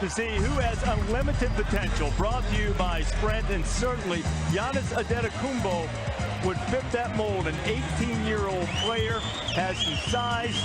to see who has unlimited potential. Brought to you by Sprint, and certainly Giannis Antetokounmpo would fit that mold. An 18-year-old player, has some size,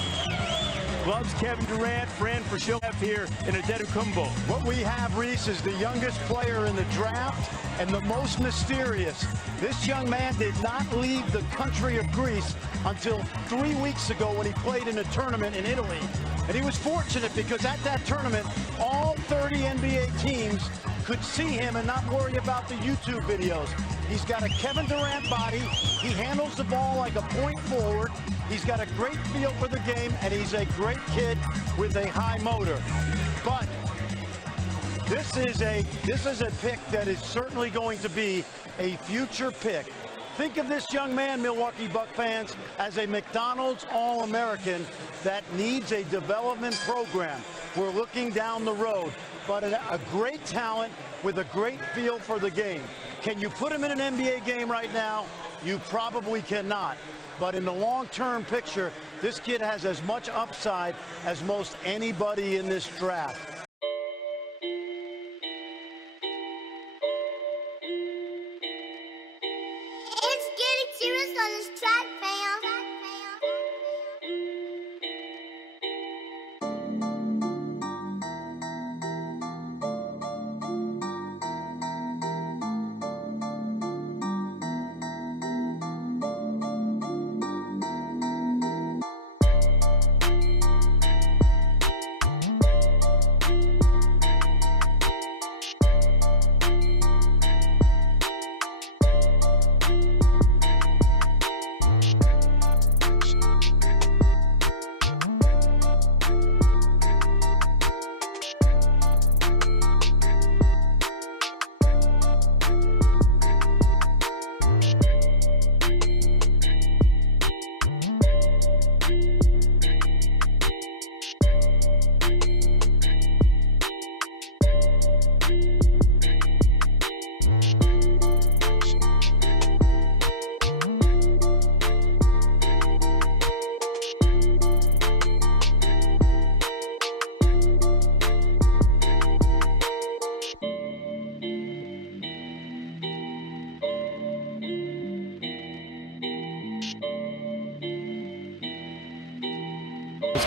loves Kevin Durant, Fran for show here in Antetokounmpo. What we have, Reese, is the youngest player in the draft and the most mysterious. This young man did not leave the country of Greece until 3 weeks ago when he played in a tournament in Italy. And he was fortunate because at that tournament, all 30 NBA teams could see him and not worry about the YouTube videos. He's got a Kevin Durant body. He handles the ball like a point forward. He's got a great feel for the game, and he's a great kid with a high motor. But this is a pick that is certainly going to be a future pick. Think of this young man, Milwaukee Buck fans, as a McDonald's All-American that needs a development program. We're looking down the road, but a great talent with a great feel for the game. Can you put him in an NBA game right now? You probably cannot. But in the long-term picture, this kid has as much upside as most anybody in this draft. It's getting serious on this track, fam.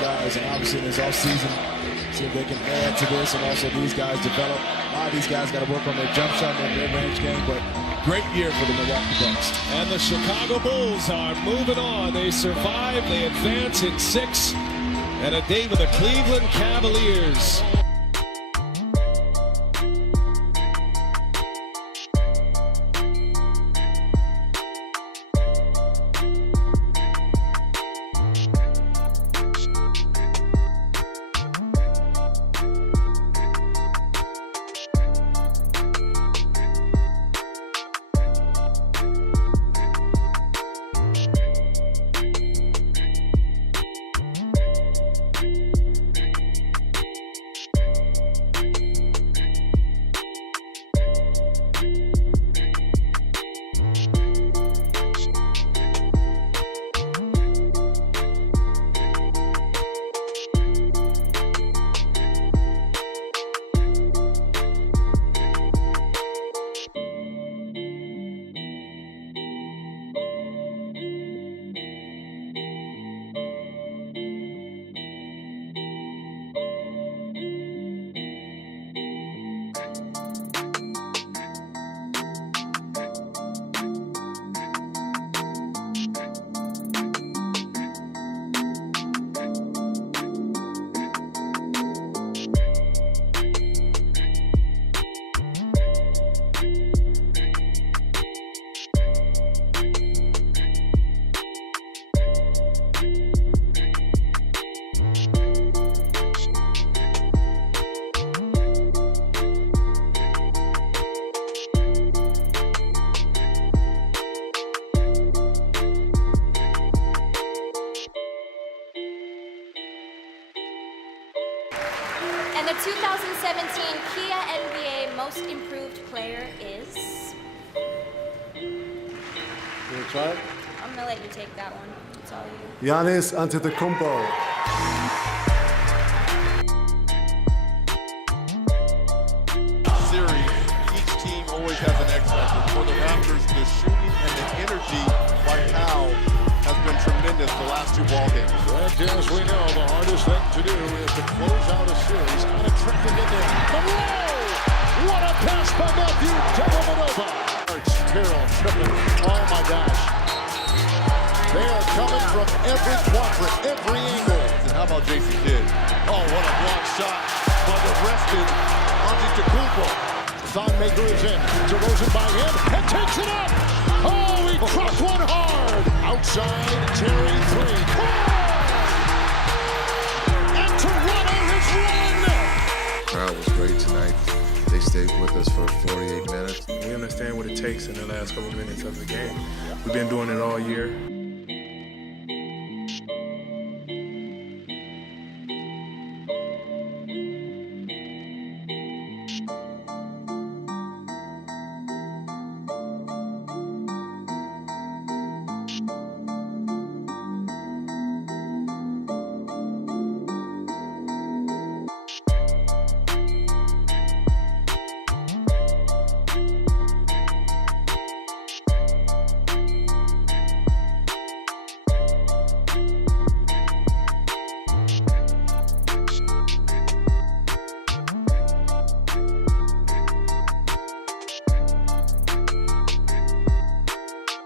Guys, and obviously in this offseason, see if they can add to this, and also these guys develop. A lot of these guys got to work on their jump shot and their mid-range game, but great year for the Milwaukee Bucks. And the Chicago Bulls are moving on. They survive, they advance in 6, and a day with the Cleveland Cavaliers. And the 2017 Kia NBA Most Improved Player is... You want to try it? I'm gonna let you take that one. It's all you. Giannis Antetokounmpo. the shooting and the energy by Powell has been tremendous the last two ball games. And as we know, the hardest thing to do is to close out a series. Kind of tracking in there. Monroe! What a pass by Matthew Dellavedova! Carroll tripping. Oh my gosh. They are coming from every quadrant, every angle. And how about Jason Kidd? Oh, what a block shot by the rested Antetokounmpo. Thonmaker is in. DeRozan by him and takes it up. Oh, he dropped one hard. Outside, Terry 3. And Toronto has won. Crowd was great tonight. They stayed with us for 48 minutes. We understand what it takes in the last couple minutes of the game. We've been doing it all year.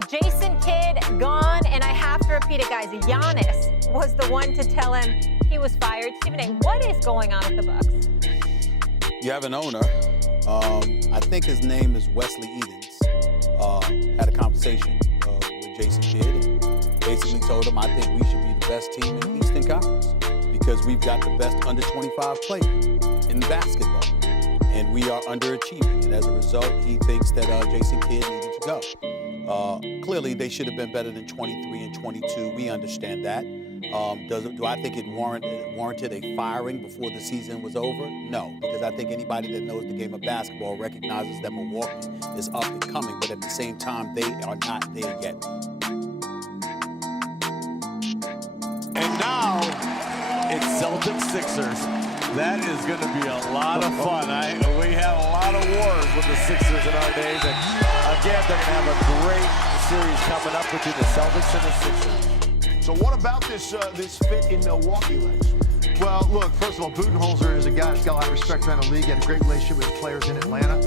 Jason Kidd gone, and I have to repeat it, guys. Giannis was the one to tell him he was fired. Stephen A., what is going on with the Bucks? You have an owner. I think his name is Wesley Edens. Had a conversation with Jason Kidd and basically told him, I think we should be the best team in the Eastern Conference because we've got the best under 25 player in basketball, and we are underachieving. And as a result, he thinks that Jason Kidd needed to go. Clearly, they should have been better than 23 and 22. We understand that. Do I think it warranted a firing before the season was over? No, because I think anybody that knows the game of basketball recognizes that Milwaukee is up and coming, but at the same time, they are not there yet. And now it's Celtics Sixers. That is going to be a lot of fun. We had a lot of wars with the Sixers in our days, and again, they're going to have a great series coming up between the Celtics and the Sixers. So what about this fit in Milwaukee, Lex? Well, look, first of all, Budenholzer is a guy that's got a lot of respect around the league, had a great relationship with players in Atlanta.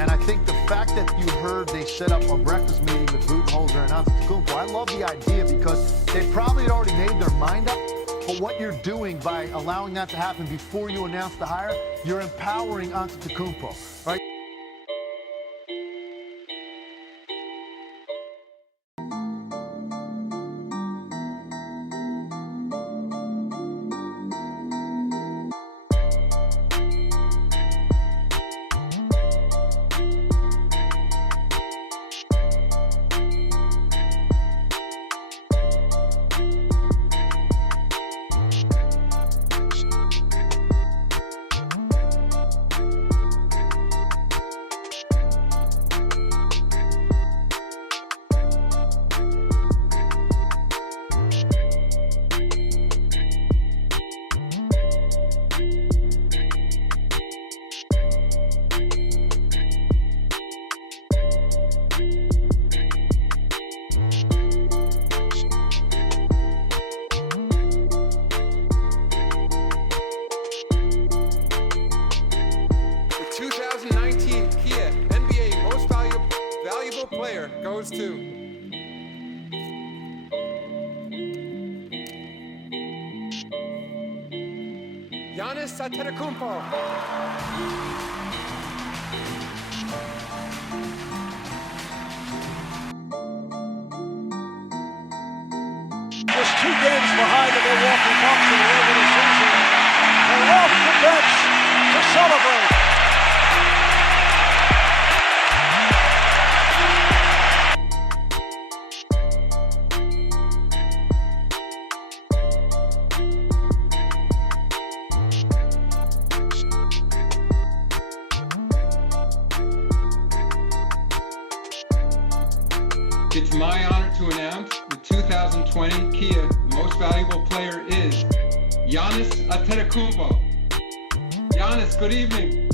And I think the fact that you heard they set up a breakfast meeting with Budenholzer and Antetokounmpo, I love the idea because they probably had already made their mind up. But what you're doing by allowing that to happen before you announce the hire, you're empowering Antetokounmpo, right? Player goes to Giannis Antetokounmpo. Just 2 games behind the Milwaukee Bucks in the regular season. They're off the bench to celebrate. It's my honor to announce the 2020 Kia Most Valuable Player is Giannis Antetokounmpo. Giannis, good evening.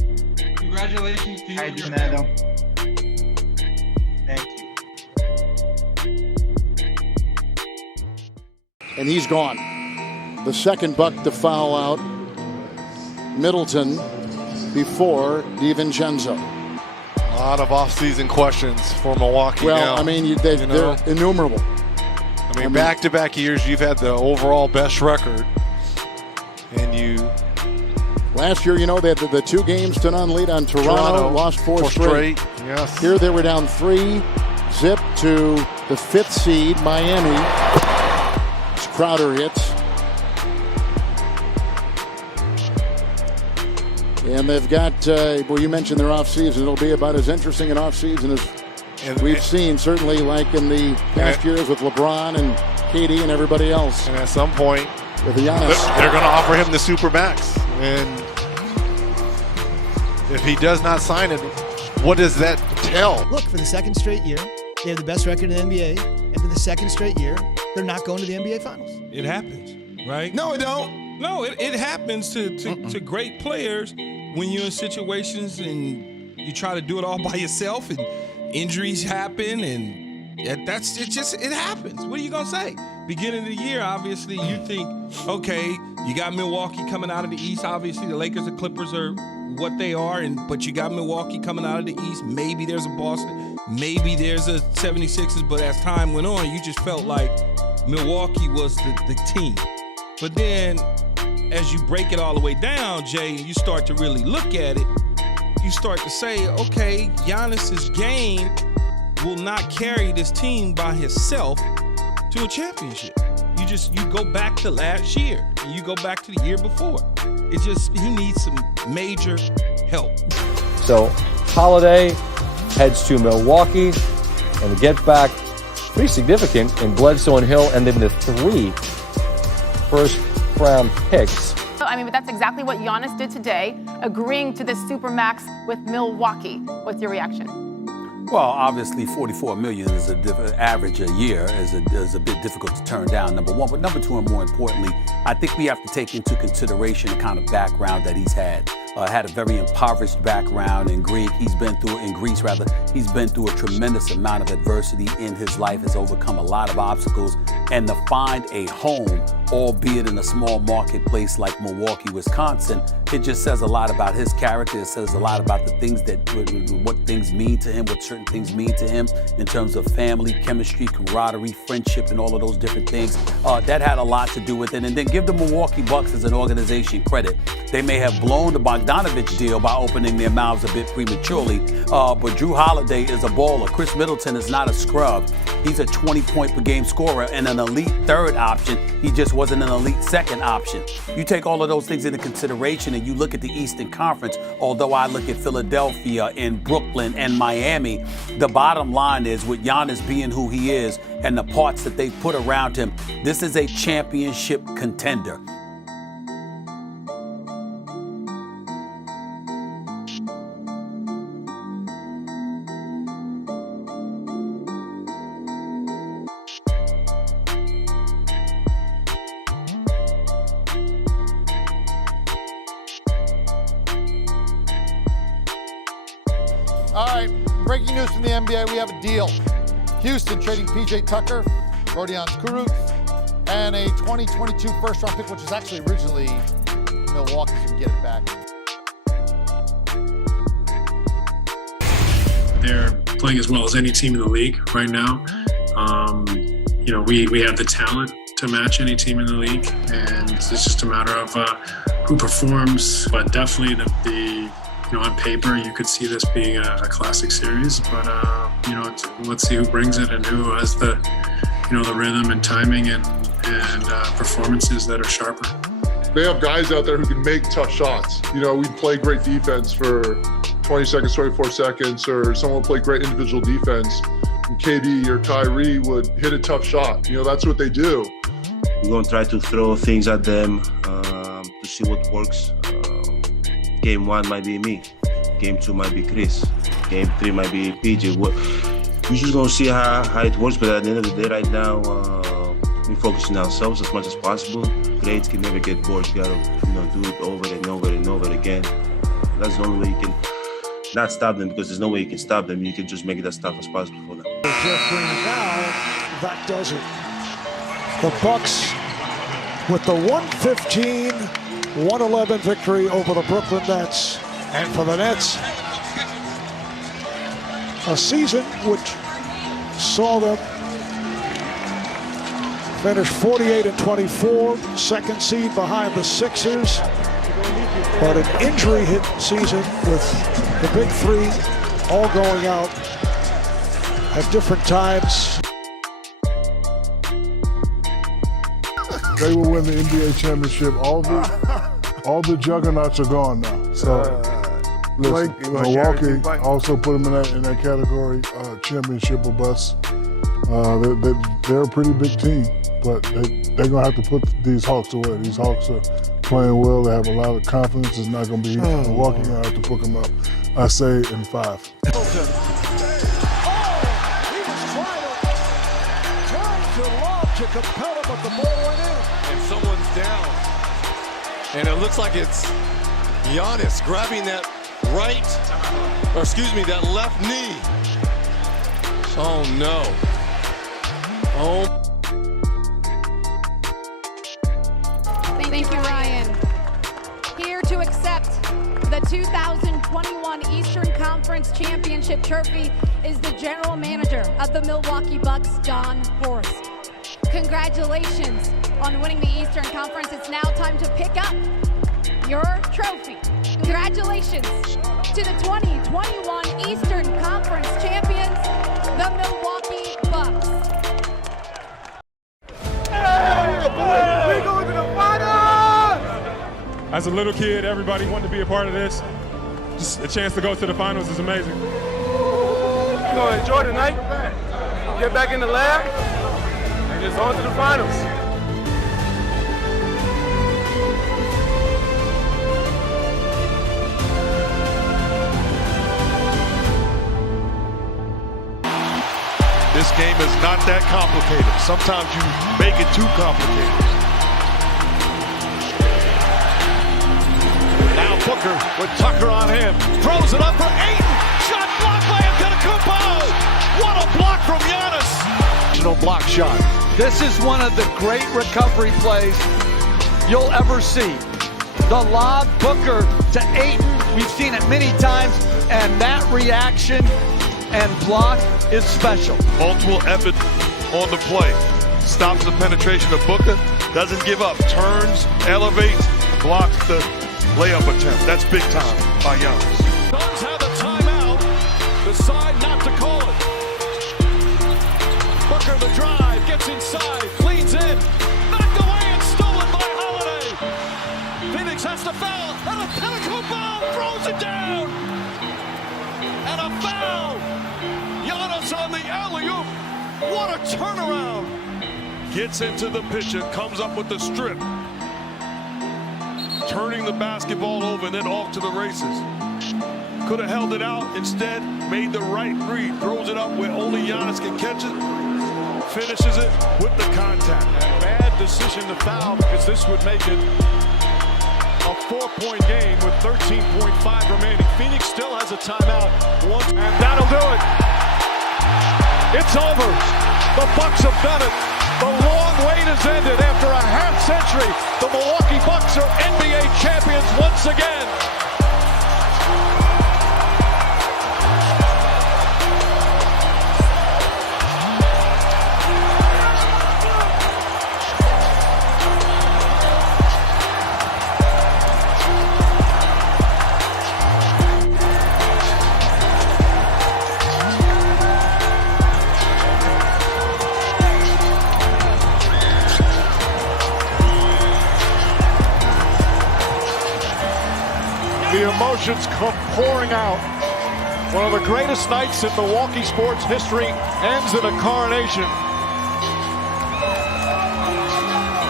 Congratulations to you and your family. Thank you. and he's gone. The second Buck to foul out Middleton before DiVincenzo. A lot of offseason questions for Milwaukee Well, now. I mean, they're innumerable. I mean, back-to-back years, you've had the overall best record, and you... Last year, you know, they had the 2-0 lead on Toronto, lost four straight. Yes. Here they were down 3, zip to the 5th seed, Miami. As Crowder hits. And they've got, well, you mentioned their offseason. It'll be about as interesting an offseason as we've seen, certainly like in the past years with LeBron and KD and everybody else. And at some point, with Giannis, they're going to offer him the Supermax. And if he does not sign it, what does that tell? Look, for the second straight year, they have the best record in the NBA. And for the second straight year, they're not going to the NBA Finals. It happens, right? No, it don't. No, it happens to great players when you're in situations and you try to do it all by yourself and injuries happen and it happens. What are you gonna say? Beginning of the year, obviously, you think, okay, you got Milwaukee coming out of the East. Obviously, the Lakers and Clippers are what they are, but you got Milwaukee coming out of the East. Maybe there's a Boston, maybe there's a 76ers, but as time went on, you just felt like Milwaukee was the team. But then, as you break it all the way down, Jay, and you start to really look at it, you start to say, okay, Giannis's game will not carry this team by himself to a championship. You go back to last year, and you go back to the year before. He needs some major help. So Holiday heads to Milwaukee, and the get back pretty significant in Bledsoe and Hill, and then the 3 first-round picks. I mean, but that's exactly what Giannis did today, agreeing to this supermax with Milwaukee. What's your reaction? Well, obviously, $44 million is average a year is a bit difficult to turn down, number one. But number two, and more importantly, I think we have to take into consideration the kind of background that he's had. Had a very impoverished background in Greece. He's been through a tremendous amount of adversity in his life, has overcome a lot of obstacles, and to find a home, albeit in a small marketplace like Milwaukee, Wisconsin, it just says a lot about his character. It says a lot about the things what things mean to him, what certain things mean to him in terms of family, chemistry, camaraderie, friendship, and all of those different things. That had a lot to do with it. And then give the Milwaukee Bucks as an organization credit. They may have blown the Bogdanovich deal by opening their mouths a bit prematurely, but Jrue Holiday is a baller. Chris Middleton is not a scrub. He's a 20-point-per-game scorer and an elite third option. He just wasn't an elite second option. You take all of those things into consideration and you look at the Eastern Conference, although I look at Philadelphia and Brooklyn and Miami, the bottom line is with Giannis being who he is and the parts that they put around him, this is a championship contender. All right, breaking news from the NBA, we have a deal. Houston trading P.J. Tucker, Rodion Kuruc, and a 2022 first-round pick, which is actually originally Milwaukee's. You can get it back. They're playing as well as any team in the league right now. You know, we have the talent to match any team in the league, and it's just a matter of who performs. But definitely you know, on paper, you could see this being a classic series, but you know, let's see who brings it and who has the, you know, the rhythm and timing and performances that are sharper. They have guys out there who can make tough shots. You know, we play great defense for 20 seconds, 24 seconds, or someone will play great individual defense, and KD or Kyrie would hit a tough shot. You know, that's what they do. We're going to try to throw things at them to see what works. Game 1 might be me. Game 2 might be Chris. Game 3 might be PJ. We're just going to see how it works, but at the end of the day right now, we're focusing on ourselves as much as possible. Grades can never get bored. You got to, you know, do it over and over and over again. That's the only way you can not stop them, because there's no way you can stop them. You can just make it as tough as possible for them. Jeff Green now, that does it. The Bucks with the 115-111 victory over the Brooklyn Nets. And for the Nets, a season which saw them finish 48-24, second seed behind the Sixers, but an injury-hit season with the big three all going out at different times. They will win the NBA championship. All the juggernauts are gone now. So listen, Milwaukee also put them in that category, championship or bust. They're a pretty big team, but they're gonna have to put these Hawks away. These Hawks are playing well. They have a lot of confidence. It's not gonna be easy. Milwaukee gonna have to pick them up. I say in 5. To compel him, but the ball went in. And someone's down. And it looks like it's Giannis grabbing that that left knee. Oh no. Oh. Thank you, Ryan. Here to accept the 2021 Eastern Conference Championship trophy is the general manager of the Milwaukee Bucks, John Horst. Congratulations on winning the Eastern Conference. It's now time to pick up your trophy. Congratulations to the 2021 Eastern Conference champions, the Milwaukee Bucks. We going to the finals! As a little kid, everybody wanted to be a part of this. Just a chance to go to the finals is amazing. We're going to enjoy tonight, get back in the lab, and just on to the finals. This game is not that complicated. Sometimes you make it too complicated. Now Booker with Tucker on him. Throws it up for Ayton. Shot blocked by Antetokounmpo. What a block from Giannis. Block shot. This is one of the great recovery plays you'll ever see. The lob, Booker to Ayton. We've seen it many times, and that reaction and block is special. Multiple effort on the play. Stops the penetration of Booker. Doesn't give up. Turns, elevates, blocks the layup attempt. That's big time by Giannis. Bucks have a timeout. Decide not to call it. Booker the drive, gets inside, leads in, knocked away and stolen by Holiday. Phoenix has to foul, and Antetokounmpo throws it down. And a foul. Giannis on the alley-oop. What a turnaround. Gets into the pitcher, comes up with the strip. Turning the basketball over and then off to the races. Could have held it out, instead made the right read. Throws it up where only Giannis can catch it. Finishes it with the contact. Bad decision to foul because this would make it a 4-point game with 13.5 remaining. Phoenix still has a timeout. And that'll do it. It's over. The Bucks have done it. The long wait has ended. After a half century, the Milwaukee Bucks are NBA champions once again. The emotions come pouring out. One of the greatest nights in Milwaukee sports history ends in a coronation.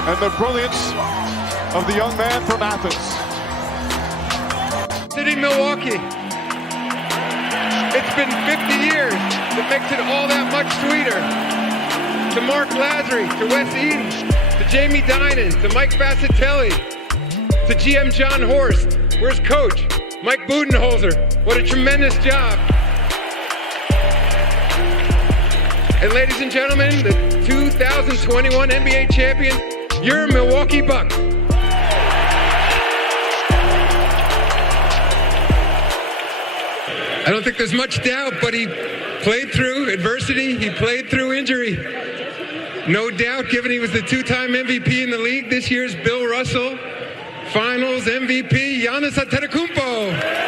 And the brilliance of the young man from Athens. City, Milwaukee. It's been 50 years. That makes it all that much sweeter. To Mark Lazary, to Wes Edens, to Jamie Dinan, to Mike Fascitelli, to GM John Horst. Where's Coach? Mike Budenholzer. What a tremendous job. And ladies and gentlemen, the 2021 NBA champion, your Milwaukee Bucks. I don't think there's much doubt, but he played through adversity. He played through injury. No doubt, given he was the two-time MVP in the league, this year's Bill Russell Finals MVP, Giannis Antetokounmpo.